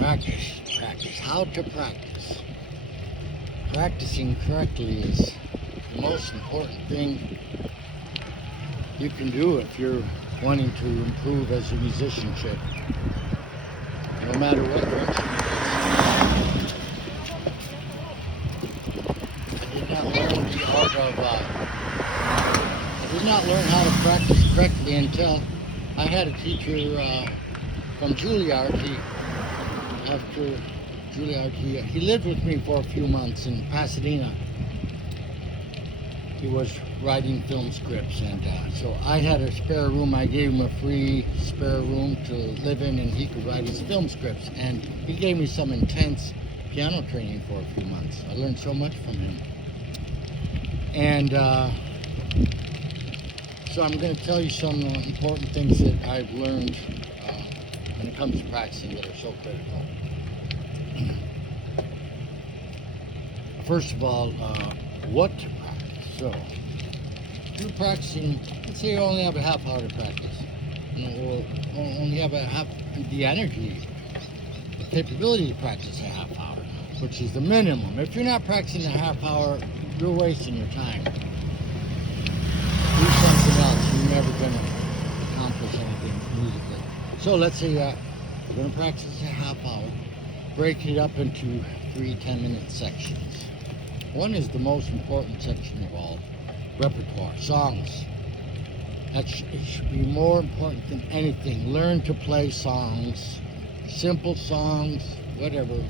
Practice, practice. How to practice. Practicing correctly is the most important thing you can do if you're wanting to improve as a musicianship, no matter what your instrument is. I did not learn the art of, I did not learn how to practice correctly until I had a teacher from Juilliard. After Juilliard, he lived with me for a few months in Pasadena. He was writing film scripts, and so I had a spare room. I gave him a free spare room to live in, and he could write his film scripts. And he gave me some intense piano training for a few months. I learned so much from him. And so I'm going to tell you some important things that I've learned when it comes to practicing that are so critical. First of all, what to practice. So, if you're practicing, let's say you only have a half hour to practice. Or only have the energy, the capability to practice a half hour, which is the minimum. If you're not practicing a half hour, you're wasting your time. Do something else. You're never going to accomplish anything musically. So let's say you're going to practice a half hour. Break it up into 3 10-minute sections. One is the most important section of all, repertoire, songs. It should be more important than anything. Learn to play songs, simple songs, whatever,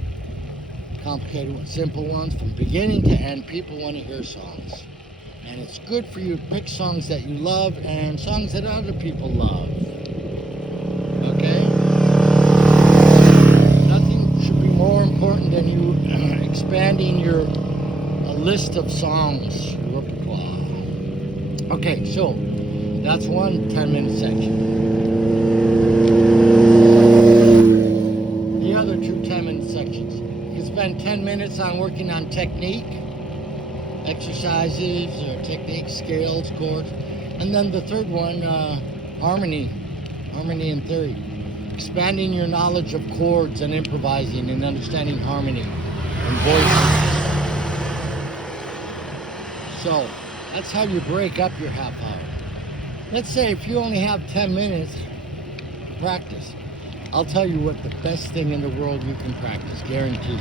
complicated ones, simple ones, from beginning to end. People want to hear songs. And it's good for you to pick songs that you love and songs that other people love. Okay? Nothing should be more important than you expanding your list of songs, your repertoire. Okay, so that's one 10-minute section. The other 2 10-minute sections. You spend 10 minutes on working on technique, exercises, technique, scales, chords. And then the third one, harmony and theory. Expanding your knowledge of chords and improvising and understanding harmony and voice. So, that's how you break up your half hour. Let's say if you only have 10 minutes to practice, I'll tell you what the best thing in the world you can practice, guaranteed.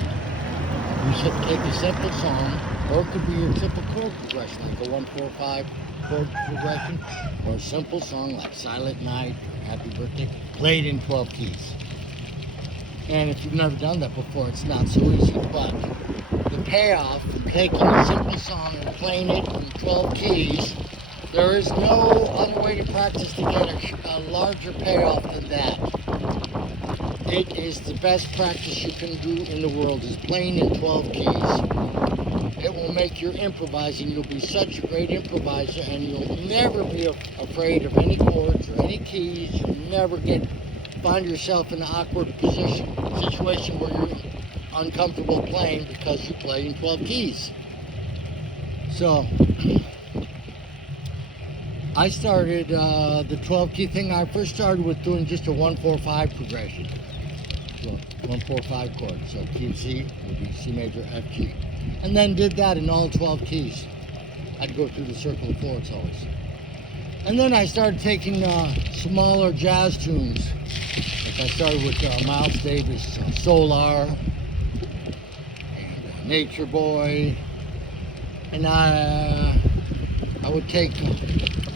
You should take a simple song, or it could be a simple chord progression, like a 1-4-5 chord progression, or a simple song like Silent Night or Happy Birthday, played in 12 keys. And if you've never done that before, it's not so easy, but the payoff from taking a simple song and playing it in 12 keys, there is no other way to practice to get a larger payoff than that. It is the best practice you can do in the world, is playing in 12 keys. It will make your improvising, you'll be such a great improviser, and you'll never be afraid of any chords or any keys. You'll never find yourself in an awkward situation where you're uncomfortable playing because you play in 12 keys. So, I started the 12 key thing. I first started with doing just a 1-4-5 progression. So 1-4-5 chord. So key of C would be C major, F, G. And then did that in all 12 keys. I'd go through the circle of chords always. And then I started taking smaller jazz tunes. Like I started with Miles Davis, Solar, and Nature Boy. And I would take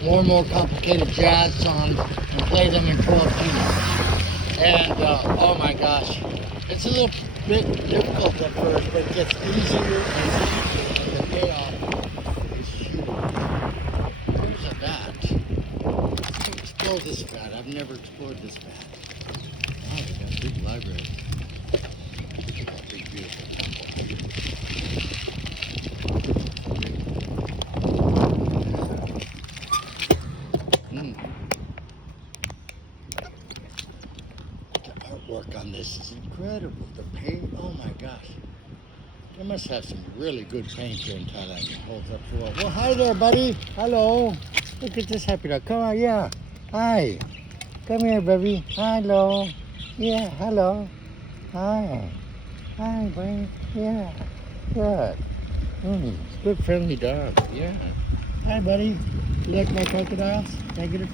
more and more complicated jazz songs and play them in 12 keys. And oh my gosh, it's a little bit difficult at first, but it gets easier and easier, and the payoff is huge. Where's a bat? Let's explore this bat. I've never explored this bat. Wow, they got a big library. Look at that big, beautiful temple. Work on this is incredible. The paint, oh my gosh. They must have some really good paint here in Thailand that holds up so well. Well, hi there, buddy. Hello. Look at this happy dog. Come on, yeah. Hi. Come here, baby. Hello. Yeah, hello. Hi. Hi, buddy. Yeah. Good. Good friendly dog. Yeah. Hi, buddy. You like my crocodiles? Negative.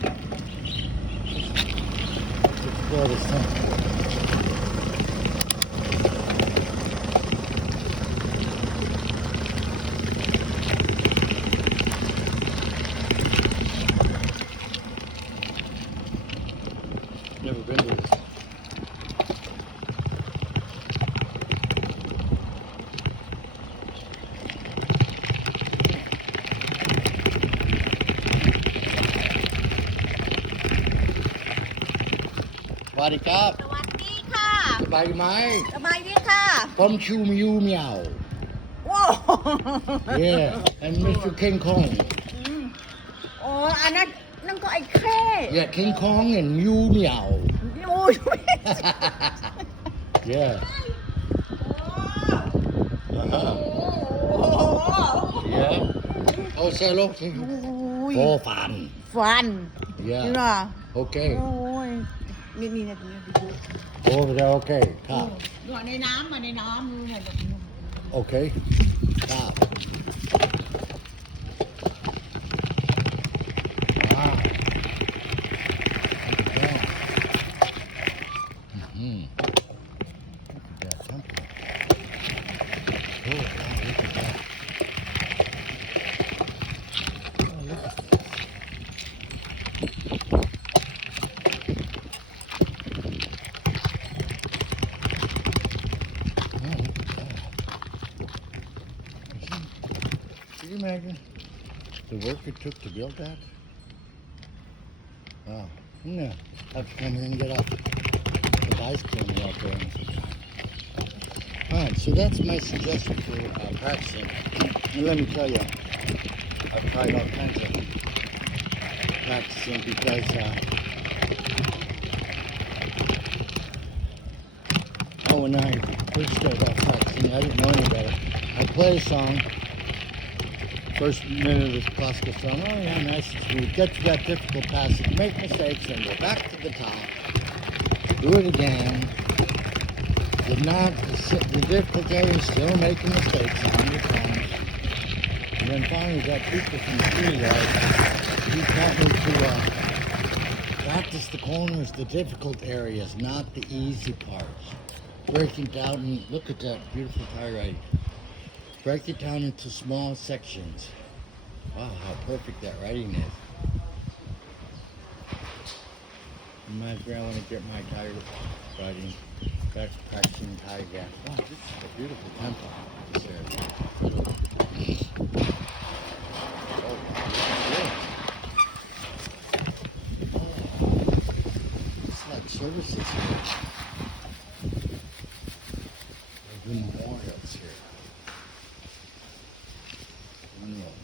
Explore the sun. Never been to this. Swaddy Kap. สวัสดีค่ะ สบายไหม สบายดีค่ะ ผมชูมิวเมียว ว้าว Yeah, and Mr. King Kong. อ๋ออันนั้นนั่นก็ไอ้แค่ Yeah, King Kong and Mew Meow. โอ้ย Yeah. Uh-huh. โอ้โห Yeah. Oh, say hello. อุ้ย For fun. ฟัน Yeah. นี่ล่ะ Okay. โอ้ยนี่นะนี่ดู Over there, okay. Top. อยู่ในน้ำมาในน้ำนี่นะ Okay. Top. Wow. Yeah. Mm-hmm. Look at that temple. Oh, wow, look at that. Oh, look at that. Oh, look at that. Can you imagine the work it took to build that? Wow. Yeah. Have to come here and get off the bicycle out there. Alright, so that's my suggestion for practicing. And let me tell you, I've tried all kinds of practicing because when I first started off practicing, I didn't know any better. I play a song, first minute of this classical song, oh yeah, nice and smooth, get to that difficult passage, make mistakes, and go back to the top, do it again. The difficult area, still making mistakes on your songs. And then finally got people from the studio, he taught me to practice the corners, the difficult areas, not the easy parts. Break it down, and look at that beautiful Thai writing. Break it down into small sections. Wow, how perfect that writing is. Reminds me I want to get my Thai writing back to practicing Thai again. Wow, this is a beautiful temple. This area. Oh, wow, oh, it's like services here. There's memorials here. Memorials.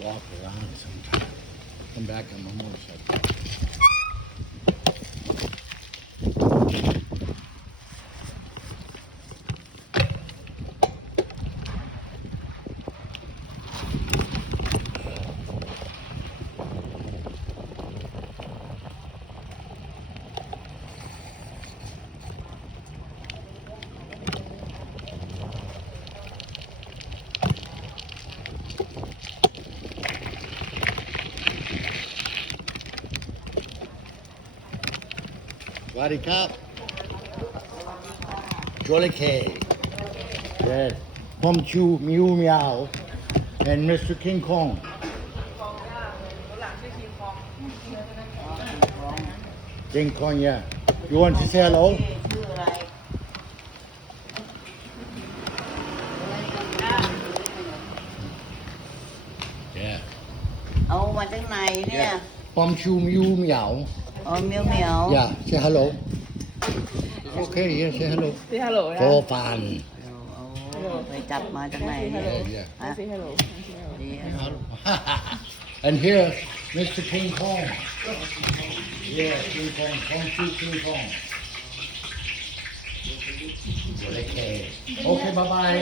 Walk around sometime. Come back on my motorcycle. Swaddy Kap. Jolly Yes. Pom Chu Mew Meow. And Mr. King Kong. King Kong, yeah. You want to say hello? ชื่ออะไร Yeah. เอามาจากไหนเนี่ย Pom Chu Mew Meow. อ๋อเหมียวเหมียว Yeah, say hello. Okay, yes, say hello. Say hello. For fun. เอาไปจับมาจากไหนเนี่ย Yeah, ฮะ Say hello. นี่ yeah. And here, Mr. King Kong. Yeah, King Kong. Kung Fu King Kong. Okay, bye-bye.